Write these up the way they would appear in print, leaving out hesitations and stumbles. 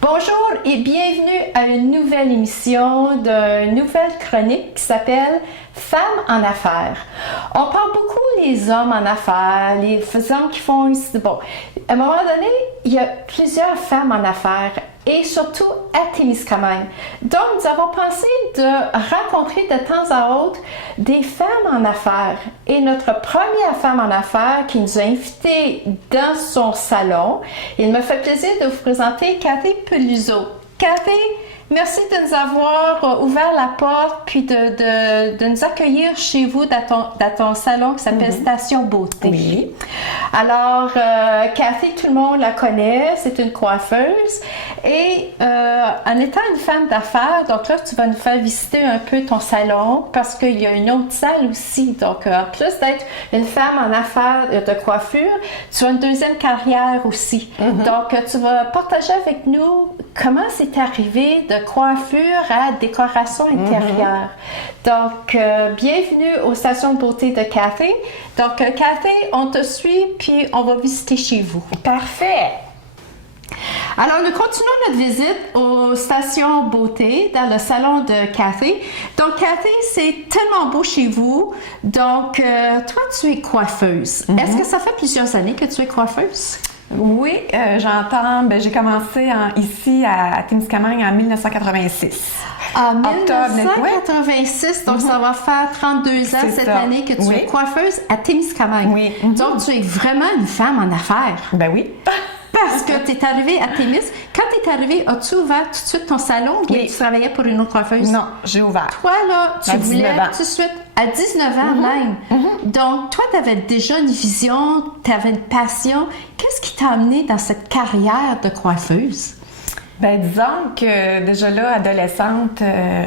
Bonjour et bienvenue à une nouvelle émission d'une nouvelle chronique qui s'appelle Femmes en affaires. On parle beaucoup les hommes en affaires, les hommes qui font... Bon, à un moment donné, il y a plusieurs femmes en affaires et surtout à Témiscamingue. Donc, nous avons pensé de rencontrer de temps à autre des femmes en affaires. Et notre première femme en affaires qui nous a invités dans son salon, il me fait plaisir de vous présenter Cathy Peluso. Cathy, merci de nous avoir ouvert la porte puis de nous accueillir chez vous dans ton salon qui s'appelle Station Beauté. Oui. Alors, Cathy, tout le monde la connaît, c'est une coiffeuse et en étant une femme d'affaires, donc là, tu vas nous faire visiter un peu ton salon parce qu'il y a une autre salle aussi. Donc, en plus d'être une femme en affaires de coiffure, tu as une deuxième carrière aussi. Donc, tu vas partager avec nous comment c'est arrivé de coiffure à décoration intérieure. Donc, bienvenue aux stations de beauté de Cathy. Donc, Cathy, on te suit, puis on va visiter chez vous. Parfait! Alors, nous continuons notre visite aux stations beauté dans le salon de Cathy. Donc, Cathy, c'est tellement beau chez vous. Donc, toi, tu es coiffeuse. Est-ce que ça fait plusieurs années que tu es coiffeuse? Oui, j'entends. J'ai commencé ici à Témiscamingue en 1986. En 1986, donc ça va faire 32 ans cette année que tu es coiffeuse à Témiscamingue. Oui. Donc, tu es vraiment une femme en affaires. Ben oui. Parce que tu es arrivée à Témis. Quand tu es arrivée, as-tu ouvert tout de suite ton salon ou bien tu travaillais pour une autre coiffeuse? Non, j'ai ouvert. Toi, là, tu voulais tout de suite, à 19 ans même. Donc, toi, tu avais déjà une vision, tu avais une passion. Qu'est-ce qui t'a amené dans cette carrière de coiffeuse? Ben disons que déjà là, adolescente,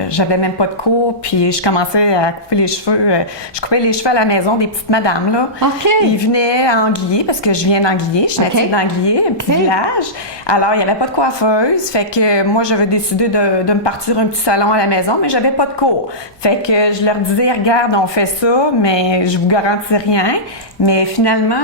j'avais même pas de cours, puis je commençais à couper les cheveux. Je coupais les cheveux à la maison des petites madames, là. OK. Ils venaient à Anguillet, parce que je viens d'Anguillet, je suis native d'Anguillet, un petit village. Alors, il n'y avait pas de coiffeuse, fait que moi, j'avais décidé de me partir un petit salon à la maison, mais j'avais pas de cours. Fait que je leur disais, regarde, on fait ça, mais je vous garantis rien. Mais finalement,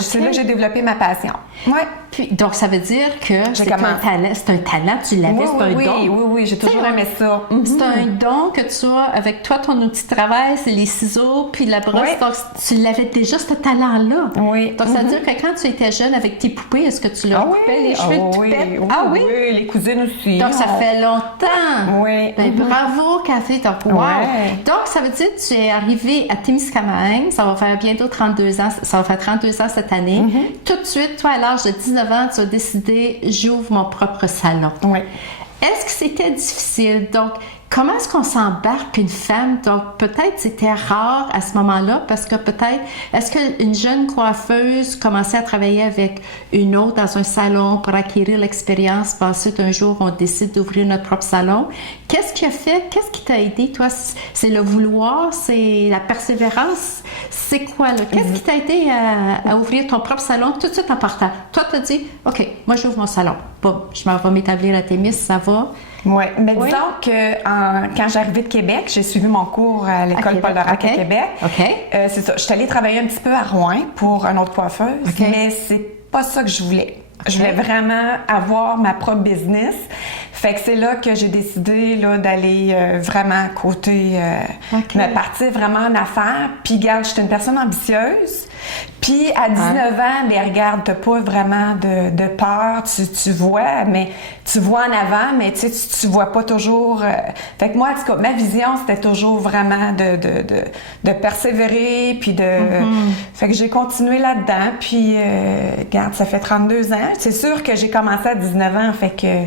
c'est là que j'ai développé ma passion. Ouais. Puis, donc, ça veut dire que c'est un talent, tu l'avais, c'est un don. Oui, j'ai toujours aimé ça. C'est un don que tu as avec toi, ton outil de travail, c'est les ciseaux, puis la brosse. Donc, tu l'avais déjà, ce talent-là. Oui. Donc, ça veut dire que quand tu étais jeune avec tes poupées, est-ce que tu leur coupais les cheveux de toupette? Oui, les cousines aussi. Donc, ça fait longtemps. Oui. Ben, bravo, Cathy. Donc, wow. Donc, ça veut dire que tu es arrivée à Témiscamingue. Ça va faire bientôt 32 ans. Ça va faire 32 ans cette année. Tout de suite, toi, à l'âge de 19 ans, tu as décidé, j'ouvre mon propre salon. Oui. Est-ce que c'était difficile? Donc, comment est-ce qu'on s'embarque une femme? Donc, peut-être c'était rare à ce moment-là parce que peut-être, est-ce qu'une jeune coiffeuse commençait à travailler avec une autre dans un salon pour acquérir l'expérience? Puis ensuite, un jour, on décide d'ouvrir notre propre salon. Qu'est-ce qui a fait? Qu'est-ce qui t'a aidé, toi? C'est le vouloir? C'est la persévérance? C'est quoi, là? Qu'est-ce qui t'a aidé à ouvrir ton propre salon tout de suite en partant? Toi, tu as dit, OK, moi, j'ouvre mon salon. Bon, je m'en vais m'établir à Témis, ça va? Oui, mais disons que quand j'arrivais de Québec, j'ai suivi mon cours à l'école Paul Dorac à Québec. C'est ça. Je suis allée travailler un petit peu à Rouen pour une autre coiffeuse, mais c'est pas ça que je voulais. Je voulais vraiment avoir ma propre business. Fait que c'est là que j'ai décidé là, d'aller vraiment côté, me partir vraiment en affaires. Puis, regarde, j'étais une personne ambitieuse. Puis, à 19 ans, ben regarde, t'as pas vraiment de peur. Tu vois, mais tu vois en avant, mais tu vois pas toujours. Fait que moi, en tout cas, ma vision, c'était toujours vraiment de persévérer, puis Fait que j'ai continué là-dedans. Puis, regarde, ça fait 32 ans. C'est sûr que j'ai commencé à 19 ans, fait que...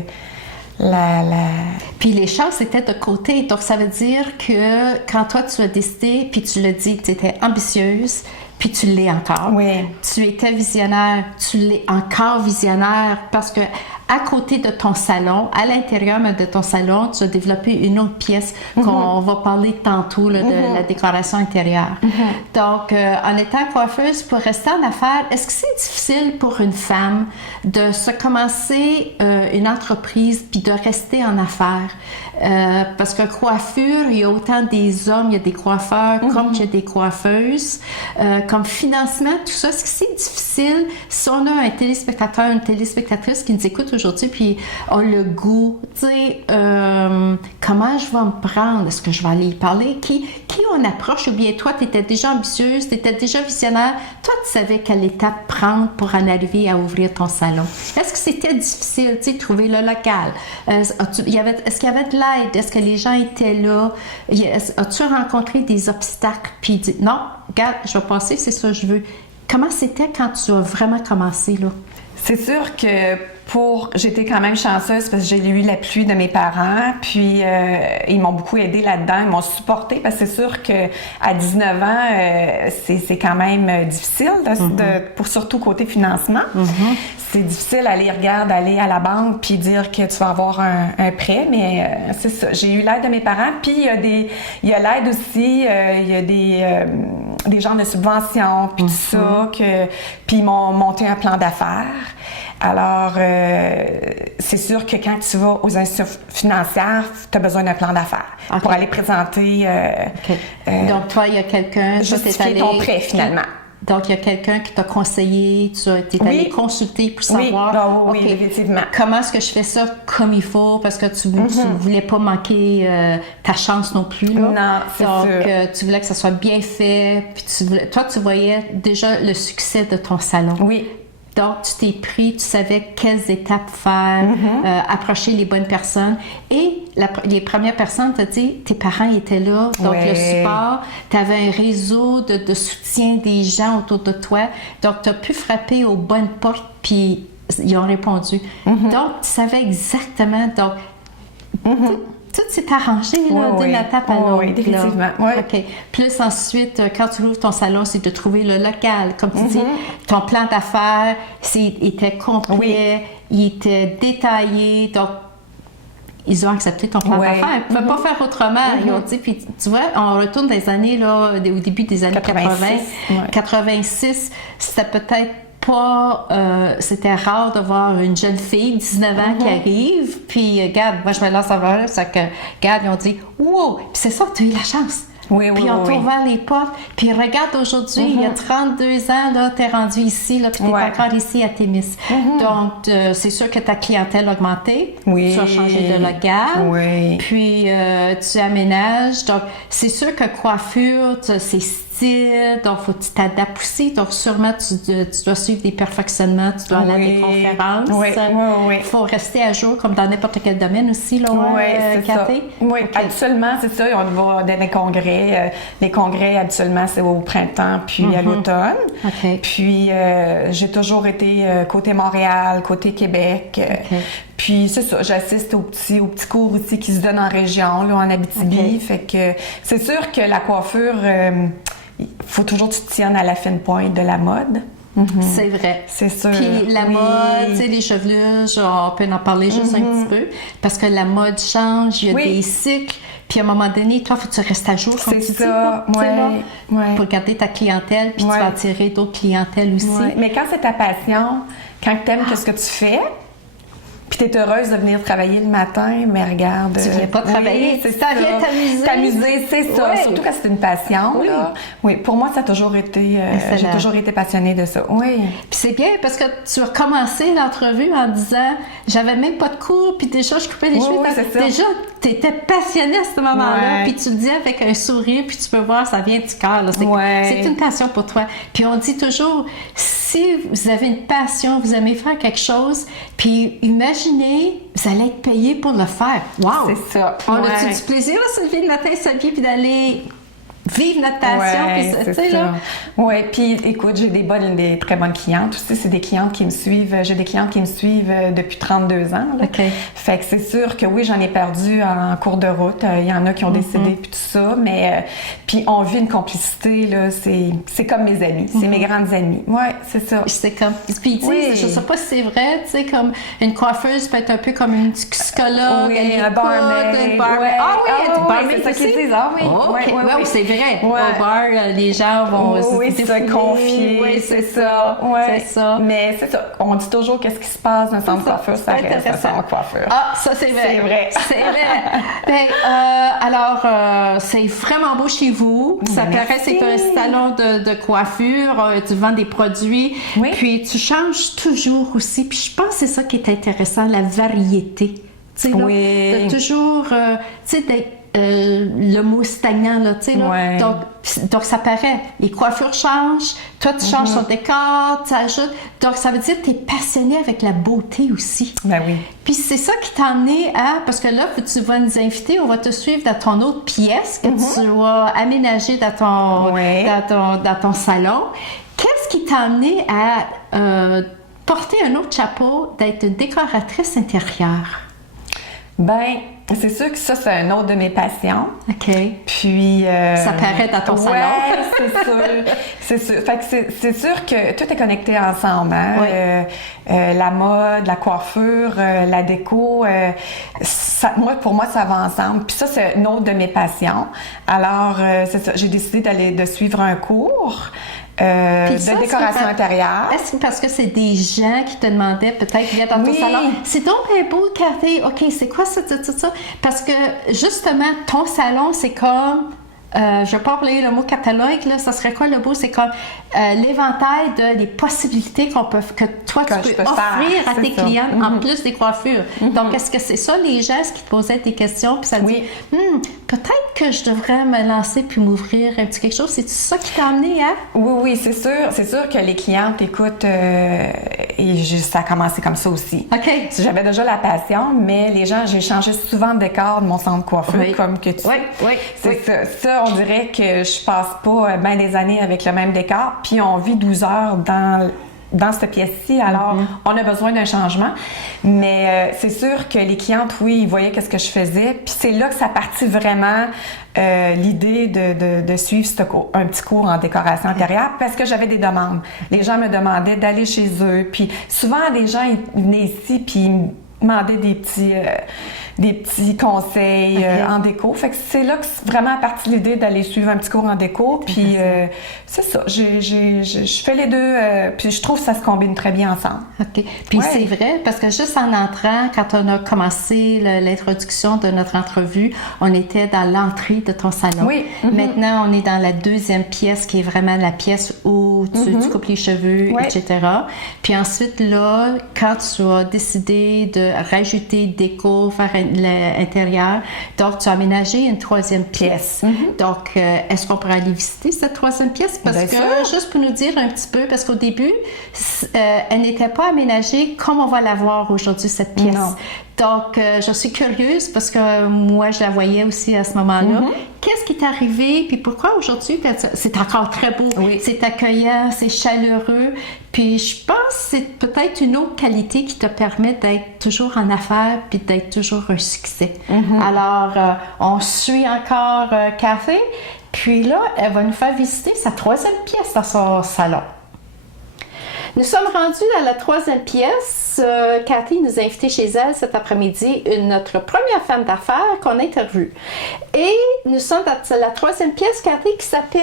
Puis les chances étaient de côté. Donc, ça veut dire que quand toi, tu as décidé, puis tu l'as dit, tu étais ambitieuse, puis tu l'es encore. Oui. Tu étais visionnaire, tu l'es encore visionnaire parce que à côté de ton salon, à l'intérieur de ton salon, tu as développé une autre pièce qu'on va parler tantôt là, de la décoration intérieure. Donc, en étant coiffeuse, pour rester en affaires, est-ce que c'est difficile pour une femme de se commencer une entreprise puis de rester en affaires? Parce que coiffure, il y a autant des hommes, il y a des coiffeurs comme il y a des coiffeuses. Comme financement, tout ça, est-ce que c'est difficile si on a un téléspectateur, une téléspectatrice qui nous écoute aujourd'hui aujourd'hui, puis ont le goût, tu sais, comment je vais me prendre? Est-ce que je vais aller y parler? Qui on approche? Ou bien toi, tu étais déjà ambitieuse, tu étais déjà visionnaire. Toi, tu savais quelle étape prendre pour en arriver à ouvrir ton salon. Est-ce que c'était difficile, tu sais, de trouver le local? Est-ce qu'il y avait de l'aide? Est-ce que les gens étaient là? As-tu rencontré des obstacles? Puis dit, non, regarde, je vais passer, c'est ça que je veux. Comment c'était quand tu as vraiment commencé, là? C'est sûr que j'étais quand même chanceuse parce que j'ai eu l'appui de mes parents, puis ils m'ont beaucoup aidée là-dedans, ils m'ont supportée parce que c'est sûr que à 19 ans, c'est quand même difficile, pour surtout côté financement. C'est difficile d'aller à la banque puis dire que tu vas avoir un prêt, mais c'est ça. J'ai eu l'aide de mes parents, puis il y a l'aide aussi, il y a des genres de subventions, puis tout ça, puis ils m'ont monté un plan d'affaires. Alors, c'est sûr que quand tu vas aux institutions financières, tu as besoin d'un plan d'affaires pour aller présenter... Donc, toi, il y a quelqu'un... Justifier ton prêt, finalement. Donc, il y a quelqu'un qui t'a conseillé, tu es allé consulter pour savoir... Oui, effectivement. Comment est-ce que je fais ça comme il faut? Parce que tu ne voulais pas manquer ta chance non plus. Là. Non, c'est sûr. Donc, tu voulais que ça soit bien fait. Puis toi, tu voyais déjà le succès de ton salon. Oui. Donc, tu t'es pris, tu savais quelles étapes faire, approcher les bonnes personnes. Et les premières personnes, tu as dit, tes parents étaient là, donc le support, tu avais un réseau de soutien des gens autour de toi. Donc, tu as pu frapper aux bonnes portes, puis ils ont répondu. Donc, tu savais exactement. Donc, tout s'est arrangé d'une étape à l'autre. Oui, définitivement. Oui. OK. Plus ensuite, quand tu ouvres ton salon, c'est de trouver le local. Comme tu dis, ton plan d'affaires était complet, il était détaillé. Donc, ils ont accepté ton plan d'affaires. Ils ne pouvaient pas faire autrement. Ils ont dit, puis tu vois, on retourne des années, là, au début des années 86, c'était peut-être pas, c'était rare de voir une jeune fille de 19 ans qui arrive, puis regarde, moi je me lance avant eux, c'est que, regarde, ils ont dit, wow, puis c'est ça, tu as eu la chance. Puis on t'a ouvert les portes, puis regarde aujourd'hui, il y a 32 ans, là, t'es rendu ici, là, puis t'es encore ici à Témis. Donc, c'est sûr que ta clientèle a augmenté, tu as changé de local, puis tu aménages, donc c'est sûr que coiffure, c'est donc faut que tu t'adaptes aussi. Donc, sûrement, tu dois suivre des perfectionnements, tu dois aller à des conférences. Il faut rester à jour, comme dans n'importe quel domaine aussi, là, Cathy? Oui, habituellement, c'est ça. On va dans les congrès. Les congrès, habituellement, c'est au printemps puis à l'automne. Puis, j'ai toujours été côté Montréal, côté Québec. Puis, c'est ça, j'assiste aux petits cours aussi qui se donnent en région, là, en Abitibi. Fait que c'est sûr que la coiffure... il faut toujours que tu te tiennes à la fine pointe de la mode. C'est vrai. C'est sûr. Puis la mode, tu sais, les chevelures, on peut en parler juste un petit peu, parce que la mode change, il y a des cycles, puis à un moment donné, toi, il faut que tu restes à jour. C'est ça, pour garder ta clientèle, puis tu vas attirer d'autres clientèles aussi. Mais quand c'est ta passion, quand tu aimes ce que tu fais, puis t'es heureuse de venir travailler le matin, mais regarde... Tu viens pas travailler, c'est ça. Tu viens t'amuser. T'amuser, c'est ça. Surtout quand c'est une passion, là. Oui, pour moi, ça a toujours été... j'ai toujours été passionnée de ça. Oui. Puis c'est bien, parce que tu as commencé l'entrevue en disant, j'avais même pas de cours, puis déjà, je coupais les cheveux. Déjà, t'étais passionnée à ce moment-là, puis tu le dis avec un sourire, puis tu peux voir, ça vient du cœur. C'est une passion pour toi. Puis on dit toujours, si vous avez une passion, vous aimez faire quelque chose, puis imaginez, vous allez être payé pour le faire. Wow! C'est ça. On a-tu du plaisir à se lever le matin, s'habiller, puis d'aller vivre notre passion? C'est ça. Oui, puis écoute, j'ai des très bonnes clientes aussi. C'est des clientes qui me suivent. J'ai des clientes qui me suivent depuis 32 ans. Là. Fait que c'est sûr que oui, j'en ai perdu en cours de route. Il y en a qui ont décédé puis tout ça, mais puis on vit une complicité, là. C'est comme mes amis. C'est mes grandes amies. Oui, c'est ça. C'est comme... Puis tu sais, je sais pas si c'est vrai, tu sais, comme une coiffeuse peut être un peu comme une psychologue. Oui, un barmaid. Ah oui, c'est ça qu'ils disent. Ah oui. Oui, c'est vrai. Ouais. Au bar, les gens vont se confier. Oui, c'est ça. Ouais. C'est ça. Mais c'est ça. On dit toujours qu'est-ce qui se passe dans le centre de coiffure, ça reste le centre de coiffure. Ah, ça, c'est vrai. C'est vrai. C'est vrai. Ben, alors, c'est vraiment beau chez vous. Ça paraît, c'est un salon de coiffure. Tu vends des produits. Oui. Puis, tu changes toujours aussi. Puis, je pense que c'est ça qui est intéressant, la variété. Tu sais, là, Oui. de toujours, tu sais, le mot stagnant, là, tu sais, là. Ouais. Donc, ça paraît. Les coiffures changent. Toi, tu changes ton décor, tu ajoutes. Donc, ça veut dire que tu es passionné avec la beauté aussi. Ben oui. Puis c'est ça qui t'a amené à... Parce que là, tu vas nous inviter, on va te suivre dans ton autre pièce que tu vas aménager dans ton salon. Qu'est-ce qui t'a amené à porter un autre chapeau, d'être une décoratrice intérieure? Ben, c'est sûr que ça, c'est un autre de mes passions. OK. Puis... ça paraît dans ton salon. Ouais, c'est sûr. C'est sûr. Fait que c'est sûr que tout est connecté ensemble. Hein? Oui. La mode, la coiffure, la déco, pour moi, ça va ensemble. Puis ça, c'est une autre de mes passions. Alors, c'est ça. J'ai décidé de suivre un cours. De décoration intérieure. Est-ce que parce que c'est des gens qui te demandaient peut-être viens dans ton salon? C'est donc bien beau, Cathy. OK, c'est quoi ça? Parce que justement, ton salon, c'est comme... je vais pas parler le mot catalogue, là, ça serait quoi le mot? C'est comme l'éventail des possibilités que toi, tu peux offrir à tes clients en plus des coiffures. Donc, est-ce que c'est ça, les gens, est-ce qu'ils te posaient des questions, puis ça te dit, peut-être que je devrais me lancer puis m'ouvrir un petit quelque chose. C'est ça qui t'a amené, hein? Oui, c'est sûr. C'est sûr que les clientes écoutent, et ça a commencé comme ça aussi. OK. J'avais déjà la passion, mais les gens, j'ai changé souvent de décor de mon centre de coiffure, comme que tu sais. Oui. C'est ça. On dirait que je passe pas bien des années avec le même décor, puis on vit 12 heures dans cette pièce-ci, alors on a besoin d'un changement. Mais c'est sûr que les clientes, oui, ils voyaient qu'est-ce que je faisais, puis c'est là que ça partit vraiment l'idée de suivre un petit cours en décoration intérieure, parce que j'avais des demandes. Les gens me demandaient d'aller chez eux, puis souvent, des gens, ils venaient ici, puis ils me demandaient des petits conseils en déco. Fait que c'est là que c'est vraiment parti l'idée d'aller suivre un petit cours en déco. Puis c'est ça. Je fais les deux. Puis je trouve que ça se combine très bien ensemble. OK. Puis c'est vrai, parce que juste en entrant, quand on a commencé l'introduction de notre entrevue, on était dans l'entrée de ton salon. Oui. Maintenant, on est dans la deuxième pièce qui est vraiment la pièce où tu coupes les cheveux, etc. Puis ensuite, là, quand tu as décidé de rajouter déco, faire l'intérieur. Donc, tu as aménagé une troisième pièce. Donc, est-ce qu'on pourrait aller visiter cette troisième pièce? Parce que, juste pour nous dire un petit peu, parce qu'au début, elle n'était pas aménagée comme on va la voir aujourd'hui, cette pièce. Non. Donc, je suis curieuse parce que moi, je la voyais aussi à ce moment-là. Qu'est-ce qui t'est arrivé? Puis pourquoi aujourd'hui, c'est encore très beau, c'est accueillant, c'est chaleureux. Puis je pense que c'est peut-être une autre qualité qui te permet d'être toujours en affaires puis d'être toujours un succès. Alors, on suit encore Cathy. Puis là, elle va nous faire visiter sa troisième pièce dans son salon. Nous sommes rendus dans la troisième pièce. Cathy nous a invités chez elle cet après-midi, notre première femme d'affaires qu'on interviewe. Et nous sommes dans la troisième pièce, Cathy, qui s'appelle...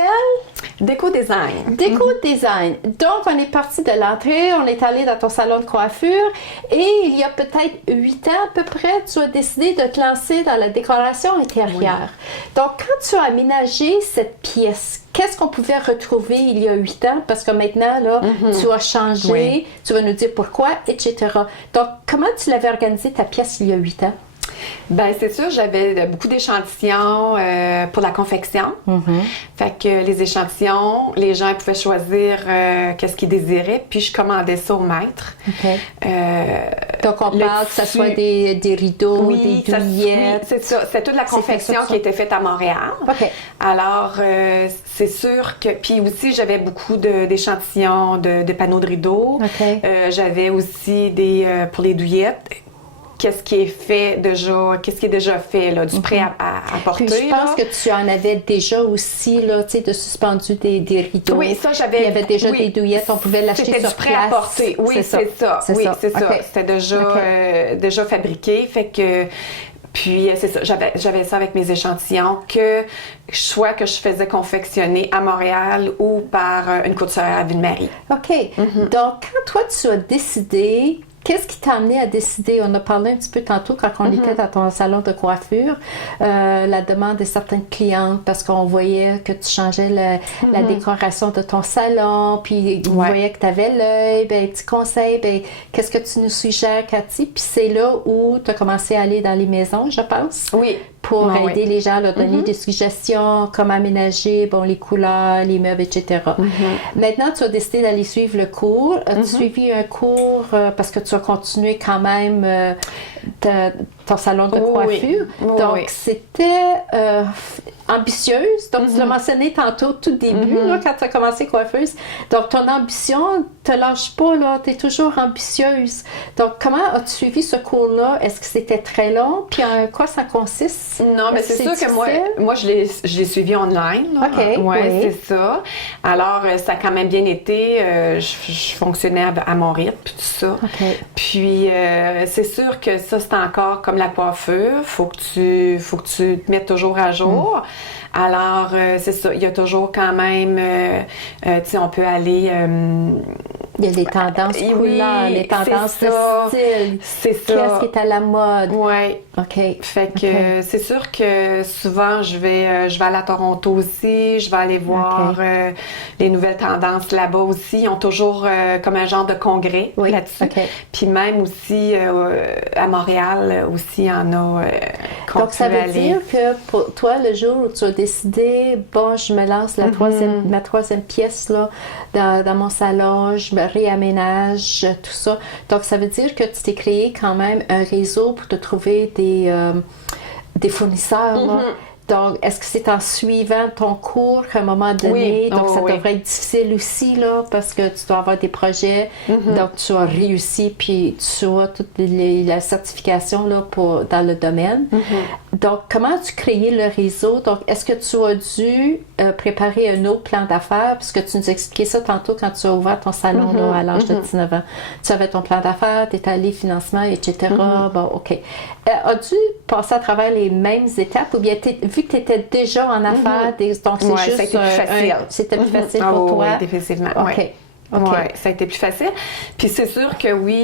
Déco Design. Déco Design. Donc, on est parti de l'entrée, on est allé dans ton salon de coiffure et il y a peut-être 8 ans à peu près, tu as décidé de te lancer dans la décoration intérieure. Donc, quand tu as aménagé cette pièce, qu'est-ce qu'on pouvait retrouver il y a 8 ans? Parce que maintenant, là, tu as changé, tu vas nous dire pourquoi, etc. Donc, comment tu l'avais organisé ta pièce il y a 8 ans? Ben c'est sûr, j'avais beaucoup d'échantillons pour la confection. Fait que les échantillons, les gens pouvaient choisir qu'est-ce qu'ils désiraient, puis je commandais ça au maître. Donc on parle que ce soit des rideaux, des douillettes. C'est ça. C'est toute la confection qui était faite à Montréal. Alors c'est sûr que... Puis aussi, j'avais beaucoup d'échantillons de panneaux de rideaux. J'avais aussi pour les douillettes. Qu'est-ce qui est déjà fait, là, du prêt à porter. Puis je pense que tu en avais déjà aussi, là, tu sais, de suspendu des rideaux. Oui, ça, j'avais... Il y avait déjà des douillettes, on pouvait l'acheter sur place. C'était du prêt à porter. Oui, c'est ça. Oui, c'est ça. C'était déjà fabriqué, fait que... Puis c'est ça, j'avais ça avec mes échantillons soit que je faisais confectionner à Montréal ou par une couturière à Ville-Marie. OK. Donc, quand toi, tu as décidé, qu'est-ce qui t'a amené à décider? On a parlé un petit peu tantôt quand on était dans ton salon de coiffure, la demande de certaines clientes parce qu'on voyait que tu changeais la décoration de ton salon, puis on voyait que tu avais l'œil, petit conseil, qu'est-ce que tu nous suggères, Cathy? Puis c'est là où tu as commencé à aller dans les maisons, je pense. Oui. Pour aider les gens à leur donner des suggestions, comment aménager les couleurs, les meubles, etc. Maintenant, tu as décidé d'aller suivre le cours. As-tu suivi un cours parce que tu as continué quand même ton salon de coiffure? Donc, c'était ambitieuse. Donc, tu l'as mentionné tantôt, tout début, là, quand tu as commencé coiffeuse. Donc, ton ambition, te lâche pas, là. Tu es toujours ambitieuse. Donc, comment as-tu suivi ce cours-là? Est-ce que c'était très long? Puis, en quoi ça consiste? Non, mais c'est sûr que moi je l'ai suivi online. Là. OK. Oui, c'est ça. Alors, ça a quand même bien été. Je fonctionnais à mon rythme, puis tout ça. OK. Puis, c'est sûr que ça, c'est encore comme la coiffure. Faut que tu te mettes toujours à jour. Alors, c'est ça. Il y a toujours quand même, tu sais, on peut aller... il y a des tendances couleurs, les tendances de style. C'est ça. Qu'est-ce qui est à la mode? Oui. OK. Fait que c'est sûr que souvent, je vais aller à Toronto aussi. Je vais aller voir les nouvelles tendances là-bas aussi. Ils ont toujours comme un genre de congrès là-dessus. Okay. Puis même aussi, à Montréal, aussi, il y en a donc, ça veut dire que pour toi, le jour où tu as décidé, bon, je me lance ma troisième pièce là, dans mon salon, je me réaménage, tout ça. Donc, ça veut dire que tu t'es créé quand même un réseau pour te trouver des fournisseurs. Là. Donc, est-ce que c'est en suivant ton cours qu'à un moment donné, donc ça devrait être difficile aussi, là, parce que tu dois avoir des projets, donc tu as réussi, puis tu as toute la certification là, dans le domaine. Donc, comment as-tu créé le réseau? Donc, est-ce que tu as dû préparer un autre plan d'affaires? Parce que tu nous expliquais ça tantôt quand tu as ouvert ton salon là, à l'âge de 19 ans. Tu avais ton plan d'affaires, tu étais allé financement, etc. Bon, OK. As-tu passé à travers les mêmes étapes ou bien vu que tu étais déjà en affaires, donc c'est juste... C'était plus facile. C'était plus facile pour toi? Oui, difficilement. OK. Ouais, ça a été plus facile. Puis c'est sûr que oui...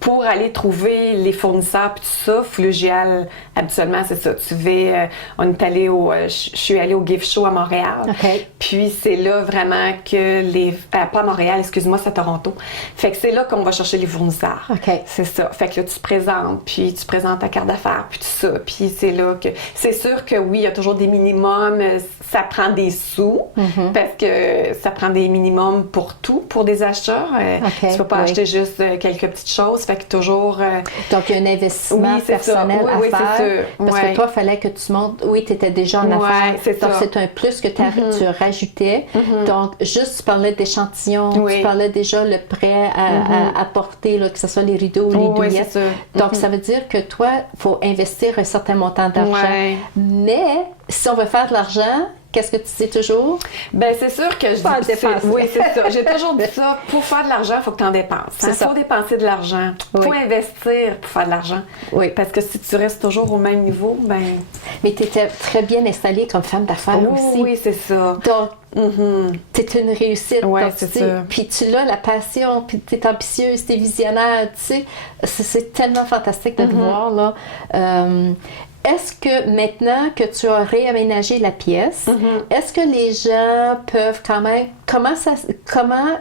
pour aller trouver les fournisseurs puis tout ça, Flugial, habituellement, c'est ça. Tu vas, on est allé je suis allée au Gift Show à Montréal. Okay. Puis c'est là vraiment que pas à Montréal, excuse-moi, c'est à Toronto. Fait que c'est là qu'on va chercher les fournisseurs. Okay. C'est ça. Fait que là, tu te présentes, puis tu présentes ta carte d'affaires, puis tout ça. Puis c'est là que... C'est sûr que oui, il y a toujours des minimums. Ça prend des sous, parce que ça prend des minimums pour tout, pour des achats. Tu peux pas acheter juste quelques petites choses. Fait que toujours... Donc, il y a un investissement personnel à faire. Parce que toi, il fallait que tu montres... Oui, tu étais déjà en affaires. Donc, c'est un plus que tu rajoutais. Donc, juste, tu parlais d'échantillons. Tu parlais déjà le prêt à porter, là, que ce soit les rideaux ou les douillettes. Donc, ça veut dire que toi, il faut investir un certain montant d'argent. Mais, si on veut faire de l'argent... Qu'est-ce que tu dis toujours? Ben c'est sûr que je dis... Oui, c'est ça. J'ai toujours dit ça. Pour faire de l'argent, il faut que tu en dépenses. Il faut dépenser de l'argent. Il faut investir pour faire de l'argent. Oui. Parce que si tu restes toujours au même niveau, ben... Mais tu étais très bien installée comme femme d'affaires aussi. Oui, c'est ça. Donc, t'es une réussite. Oui, donc, c'est ça. Puis tu as la passion, puis t'es ambitieuse, t'es visionnaire, tu sais. C'est tellement fantastique de te voir, là. Est-ce que maintenant que tu as réaménagé la pièce, est-ce que les gens peuvent quand même... Comment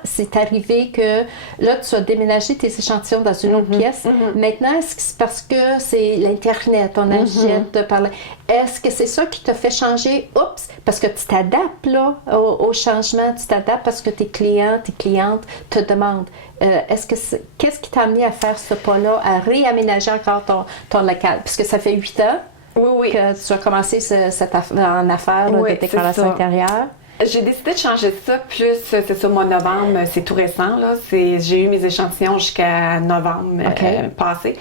c'est arrivé que là, tu as déménagé tes échantillons dans une autre pièce? Maintenant, est-ce que c'est parce que c'est l'Internet, on achète par là? Est-ce que c'est ça qui t'a fait changer? Oups! Parce que tu t'adaptes là, au changement, tu t'adaptes parce que tes clients, tes clientes te demandent. Qu'est-ce qui t'a amené à faire ce pas-là, à réaménager encore ton local? Puisque ça fait 8 ans que tu as commencé en affaires de décoration intérieure. J'ai décidé de changer ça plus, c'est ça, mois de novembre, c'est tout récent, là. J'ai eu mes échantillons jusqu'à novembre passé.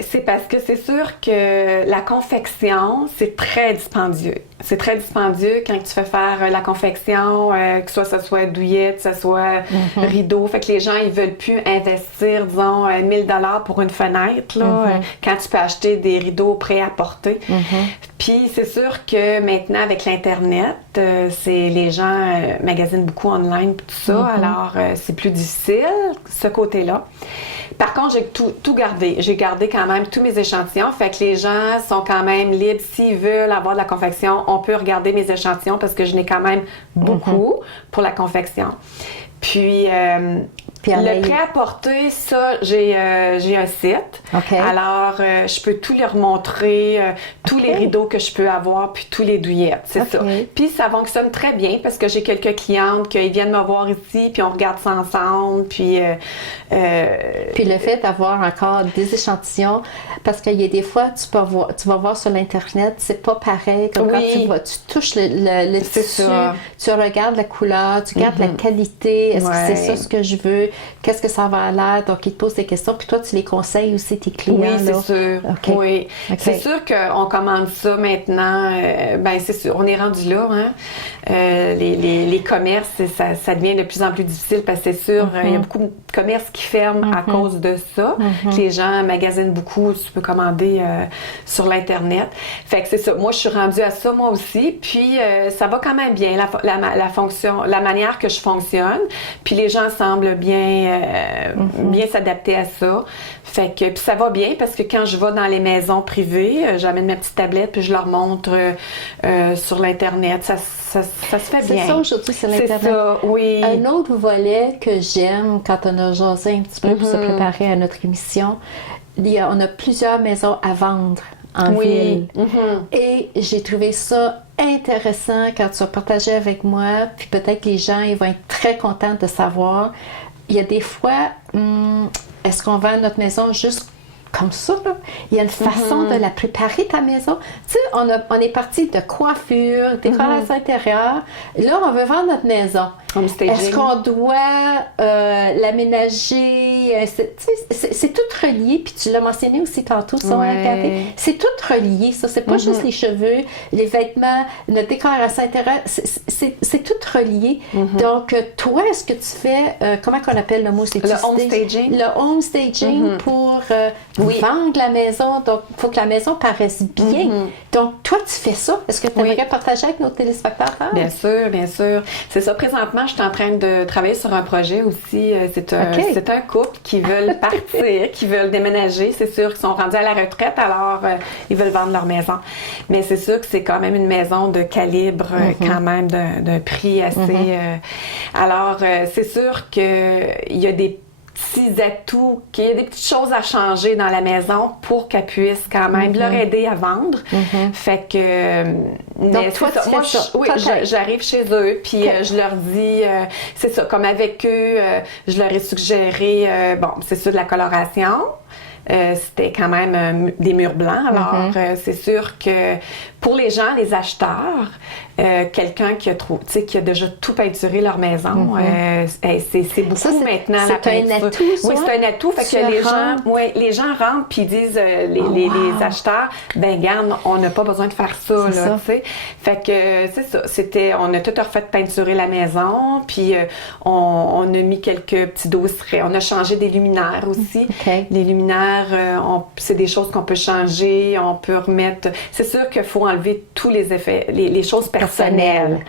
C'est parce que c'est sûr que la confection, c'est très dispendieux. C'est très dispendieux quand tu fais faire la confection, que ça soit douillette, que ça soit rideau. Fait que les gens, ils veulent plus investir, disons, 1000 $ pour une fenêtre, là, quand tu peux acheter des rideaux prêts à porter. Puis c'est sûr que maintenant, avec l'Internet, les gens magasinent beaucoup online et tout ça, alors c'est plus difficile, ce côté-là. Par contre, j'ai tout gardé. J'ai gardé quand même tous mes échantillons. Fait que les gens sont quand même libres. S'ils veulent avoir de la confection, on peut regarder mes échantillons parce que je n'ai quand même beaucoup pour la confection. Puis le prêt-à-porter, ça, j'ai un site. Alors, je peux tout leur montrer, tous les rideaux que je peux avoir, puis tous les douillettes, c'est ça. Puis ça fonctionne très bien parce que j'ai quelques clientes qui viennent me voir ici, puis on regarde ça ensemble, puis... Puis le fait d'avoir encore des échantillons, parce qu'il y a des fois, tu vas voir sur l'Internet, c'est pas pareil, comme quand tu touches le tissu, tu regardes la couleur, tu regardes la qualité, est-ce que c'est ça ce que je veux? Qu'est-ce que ça va à l'air? Donc, ils te posent des questions. Puis toi, tu les conseilles aussi, tes clients. Oui, c'est sûr. Oui. C'est sûr qu'on commande ça maintenant. Ben c'est sûr, on est rendu là. Hein? Les commerces, ça devient de plus en plus difficile parce que c'est sûr, il y a beaucoup de commerces qui ferment à cause de ça. Que les gens magasinent beaucoup. Tu peux commander sur l'Internet. Fait que c'est ça. Moi, je suis rendue à ça, moi aussi. Puis, ça va quand même bien, la manière que je fonctionne. Puis, les gens semblent bien s'adapter à ça. Fait que puis ça va bien parce que quand je vais dans les maisons privées, j'amène ma petite tablette puis je leur montre sur l'Internet. Ça se fait bien. C'est ça aujourd'hui, c'est l'Internet. C'est ça, oui. Un autre volet que j'aime quand on a jasé un petit peu pour se préparer à notre émission, on a plusieurs maisons à vendre en ville. Et j'ai trouvé ça intéressant quand tu as partagé avec moi, puis peut-être que les gens ils vont être très contents de savoir. Il y a des fois, est-ce qu'on vend notre maison juste comme ça, là? Il y a une façon de la préparer, ta maison. Tu sais, on est parti de coiffure, décoration intérieure. Là, on veut vendre notre maison. Est-ce qu'on doit l'aménager? C'est tout relié, puis tu l'as mentionné aussi tantôt, ça, Cathy. C'est tout relié, ça. C'est pas juste les cheveux, les vêtements, notre décoration intérieure. C'est tout relié. Donc, toi, est-ce que tu fais, comment qu'on appelle le mot? Le home staging. Le home staging pour vendre la maison. Donc, il faut que la maison paraisse bien. Donc, toi, tu fais ça. Est-ce que tu aimerais partager avec nos téléspectateurs? Bien sûr, bien sûr. C'est ça, présentement, je suis en train de travailler sur un projet aussi. C'est un couple qui veulent partir, qui veulent déménager. C'est sûr qu'ils sont rendus à la retraite, alors ils veulent vendre leur maison. Mais c'est sûr que c'est quand même une maison de calibre, quand même, d'un prix assez... alors, c'est sûr qu'il y a des petits atouts, qu'il y a des petites choses à changer dans la maison pour qu'elle puisse quand même leur aider à vendre. Fait que... Donc, toi, tu fais ça. Oui, j'arrive chez eux, puis je leur dis... c'est ça, comme avec eux, je leur ai suggéré, c'est sûr, de la coloration. C'était quand même des murs blancs. Alors, c'est sûr que pour les gens, les acheteurs, quelqu'un qui a déjà tout peinturé leur maison, c'est beaucoup ça, maintenant la peinture. C'est un atout, ça? Oui, c'est un atout. Fait que les gens rentrent puis disent, les acheteurs, ben garde, on n'a pas besoin de faire ça, là, tu sais. Fait que c'est ça. On a tout refait peinturer la maison, puis on a mis quelques petits dossierets. On a changé des luminaires aussi. Les luminaires, c'est des choses qu'on peut changer, on peut remettre. C'est sûr qu'il faut enlever tous les effets, les choses personnelles.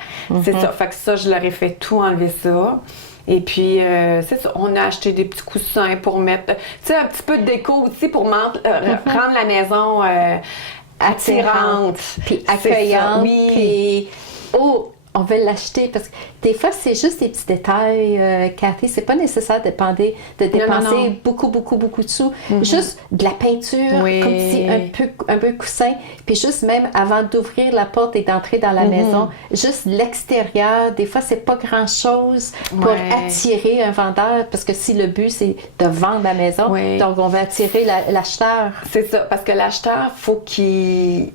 C'est ça. Fait que ça, je leur ai fait tout enlever ça. Et puis, c'est ça, on a acheté des petits coussins pour mettre, tu sais, un petit peu de déco aussi pour rendre la maison attirante. Puis accueillante. Puis, on veut l'acheter parce que des fois, c'est juste des petits détails, Cathy. C'est pas nécessaire de dépenser beaucoup de sous. Juste de la peinture, comme si un peu coussin. Puis juste même avant d'ouvrir la porte et d'entrer dans la maison, juste l'extérieur. Des fois, c'est pas grand-chose pour attirer un vendeur parce que si le but, c'est de vendre la maison, donc on va attirer l'acheteur. C'est ça, parce que l'acheteur, faut qu'il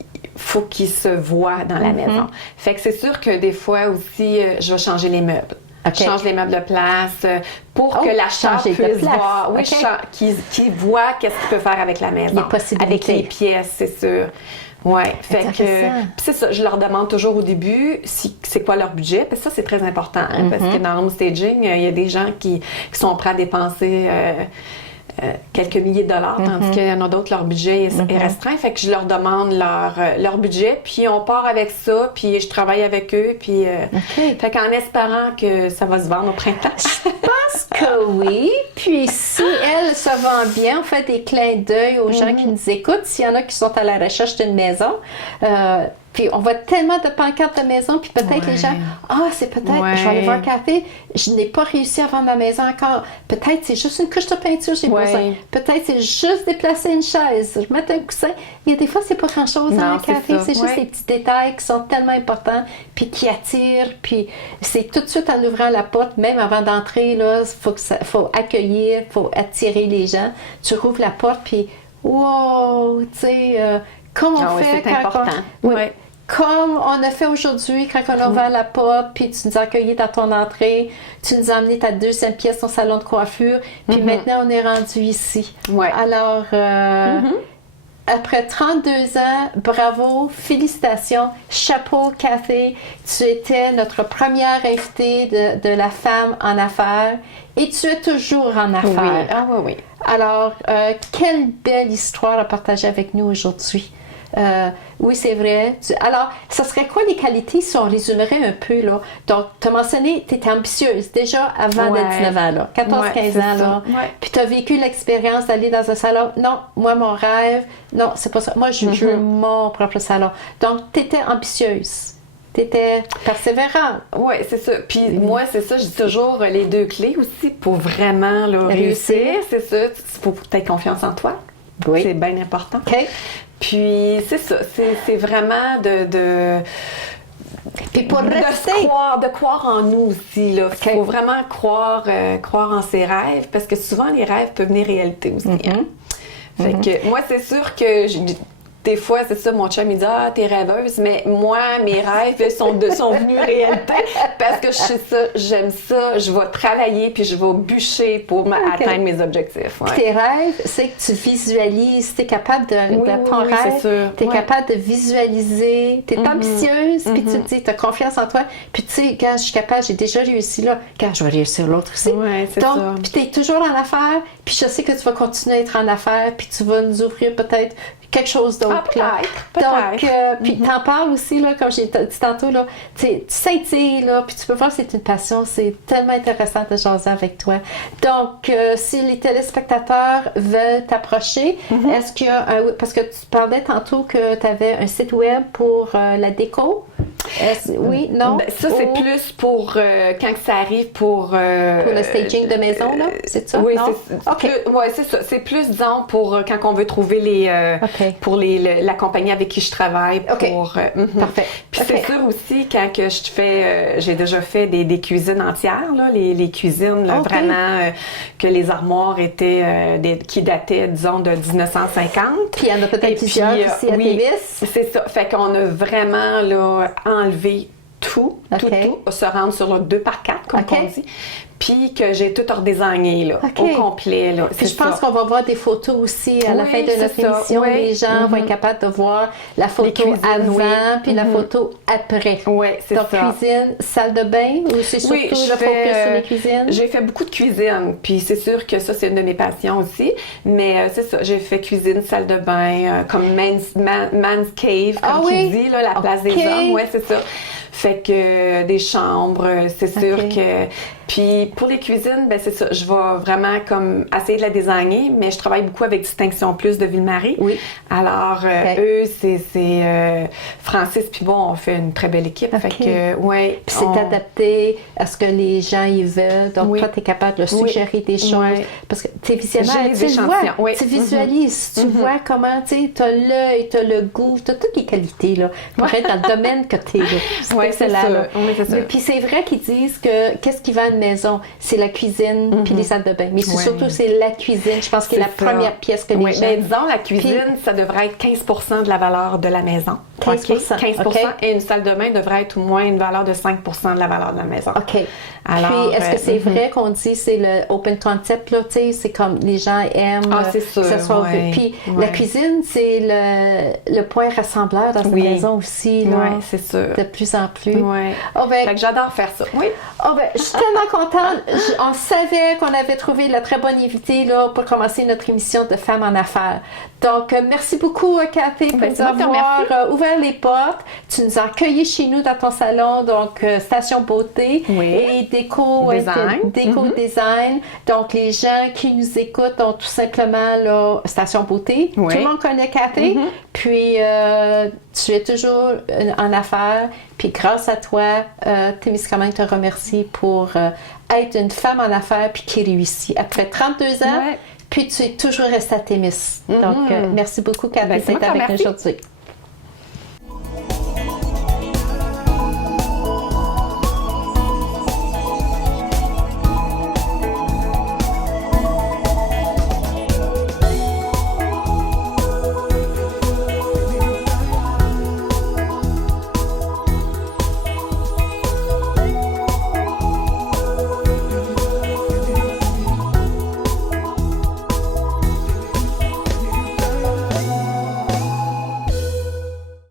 se voit dans la maison. Fait que c'est sûr que des fois aussi, je vais changer les meubles. Je change les meubles de place pour que l'acheteur puisse voir, qu'il voit qu'est-ce qu'il peut faire avec la maison, avec les pièces, c'est sûr. Oui, fait que c'est ça, je leur demande toujours au début c'est quoi leur budget, parce que ça c'est très important, parce que dans le home staging, il y a des gens qui sont prêts à dépenser quelques milliers de dollars, tandis qu'il y en a d'autres, leur budget est restreint. Fait que je leur demande leur budget, puis on part avec ça, puis je travaille avec eux, puis fait qu'en espérant que ça va se vendre au printemps. Je pense que oui. Puis si elle se vend bien, on fait des clins d'œil aux gens qui nous écoutent. S'il y en a qui sont à la recherche d'une maison, puis on voit tellement de pancartes de maison, puis peut-être les gens, c'est peut-être, je vais aller voir Cathy, je n'ai pas réussi à vendre ma maison encore. Peut-être c'est juste une couche de peinture, j'ai besoin. Peut-être c'est juste déplacer une chaise, remettre un coussin. Il y a des fois, c'est pas grand-chose dans Cathy, c'est juste des petits détails qui sont tellement importants, puis qui attirent, puis c'est tout de suite en ouvrant la porte, même avant d'entrer, là, faut accueillir, faut attirer les gens. Tu rouvres la porte, puis wow, tu sais, comme on fait quand comme on a fait aujourd'hui, quand on a ouvert la porte, puis tu nous as accueillis dans ton entrée, tu nous as amené ta deuxième pièce, ton salon de coiffure, puis maintenant on est rendu ici. Alors, après 32 ans, bravo, félicitations, chapeau Cathy, tu étais notre première invitée de la femme en affaires et tu es toujours en affaires. Oui. Alors, quelle belle histoire à partager avec nous aujourd'hui. Oui, c'est vrai. Alors, ça serait quoi les qualités si on résumerait un peu, là? Donc, tu as mentionné, tu étais ambitieuse déjà avant d'être 19 ans, là. 14-15 ans, là. Puis tu as vécu l'expérience d'aller dans un salon. Non, moi, mon rêve, non, c'est pas ça. Moi, je veux mon propre salon. Donc, tu étais ambitieuse. Tu étais persévérante. Oui, c'est ça. Puis moi, c'est ça, je dis toujours les deux clés aussi pour vraiment là, réussir. C'est ça. Il faut que tu aies confiance en toi. Oui. C'est bien important. OK. Puis, c'est ça, c'est vraiment puis pour rester... de croire en nous aussi, là. Il faut vraiment croire en ses rêves, parce que souvent, les rêves peuvent devenir réalité aussi. Fait que, moi, c'est sûr que... Des fois, c'est ça, mon chum, il dit « Ah, t'es rêveuse », mais moi, mes rêves sont venus réalité parce que je sais ça, j'aime ça, je vais travailler puis je vais bûcher pour atteindre mes objectifs. Tes rêves, c'est que tu visualises, t'es capable de ton rêve, t'es capable de visualiser, t'es ambitieuse, puis tu te dis, t'as confiance en toi, puis tu sais, quand je suis capable, j'ai déjà réussi là, quand je vais réussir l'autre aussi. Donc, puis t'es toujours en affaires, puis je sais que tu vas continuer à être en affaires, puis tu vas nous ouvrir peut-être quelque chose d'autre. Peut-être. Donc, puis t'en parles aussi, là, comme j'ai dit tantôt, là, tu scintilles, là, puis tu peux voir que c'est une passion, c'est tellement intéressant de jaser avec toi. Donc, si les téléspectateurs veulent t'approcher, est-ce qu'il y a parce que tu parlais tantôt que tu avais un site web pour la déco? Oui, non? Ben, ça, c'est plus pour quand ça arrive pour le staging de maison, là? C'est ça? Oui, non? C'est ça. C'est plus, disons, pour quand on veut trouver pour la compagnie avec qui je travaille. Parfait. Puis c'est sûr aussi, quand que je fais, j'ai déjà fait des cuisines entières, là, les cuisines, là, vraiment, que les armoires étaient, qui dataient, disons, de 1950. Puis il y en a peut-être plusieurs ici à Tévis. C'est ça. Fait qu'on a vraiment, là, enlevé tout, se rendre sur le 2x4, comme on dit. Puis que j'ai tout redésigné, là, au complet, là. Puis je pense qu'on va voir des photos aussi à la fin de notre émission. Les gens vont être capables de voir la photo avant, puis la photo après. Oui, c'est ça. Donc, cuisine, salle de bain, ou c'est surtout le focus sur les cuisines? J'ai fait beaucoup de cuisine, puis c'est sûr que ça, c'est une de mes passions aussi. Mais c'est ça, j'ai fait cuisine, salle de bain, comme man's cave, comme tu dis, là, la place des hommes. Oui, c'est ça. Fait que des chambres, c'est sûr que... Puis pour les cuisines, ben c'est ça, je vais vraiment comme essayer de la designer, mais je travaille beaucoup avec Distinction Plus de Ville-Marie. Oui. Alors, eux, c'est Francis, puis bon, on fait une très belle équipe. Fait que, puis c'est adapté à ce que les gens y veulent. Donc, toi, tu es capable de suggérer des choses. Parce que tu es visionnaire, tu visualises, tu vois comment, tu sais, tu as l'œil, tu as le goût, tu as toutes les qualités, là, pour être dans le domaine que tu es, là. C'est excellent, là. Puis c'est vrai qu'ils disent que qu'est-ce qui va à une maison, c'est la cuisine puis les salles de bain. Mais surtout, c'est la cuisine. Je pense que c'est la première pièce que les gens... Mais disons, la cuisine, ça devrait être 15% de la valeur de la maison. 15%. 15%. Et une salle de bain devrait être au moins une valeur de 5% de la valeur de la maison. Alors, puis, est-ce que c'est vrai qu'on dit c'est le open concept, là, tu sais, c'est comme les gens aiment c'est sûr, que ça soit ouais, puis la cuisine, c'est le point rassembleur dans cette maison aussi, là. Oui, c'est sûr. De plus en plus. Oui. Fait que j'adore faire ça. Oui. Je suis tellement contente. On savait qu'on avait trouvé la très bonne invitée, là, pour commencer notre émission de Femmes en affaires. Donc, merci beaucoup, Cathy, pour nous avoir ouvert les portes. Tu nous as accueillis chez nous dans ton salon, donc Station Beauté et Déco-Design. Donc, les gens qui nous écoutent ont tout simplement là, Station Beauté. Tout le monde connaît Cathy. Puis, tu es toujours en affaires. Puis, grâce à toi, Témiscamingue te remercie pour être une femme en affaires puis qui réussit. Après 32 ans, puis tu es toujours restée à Témis. Donc, merci beaucoup, Cathy, d'être avec nous aujourd'hui.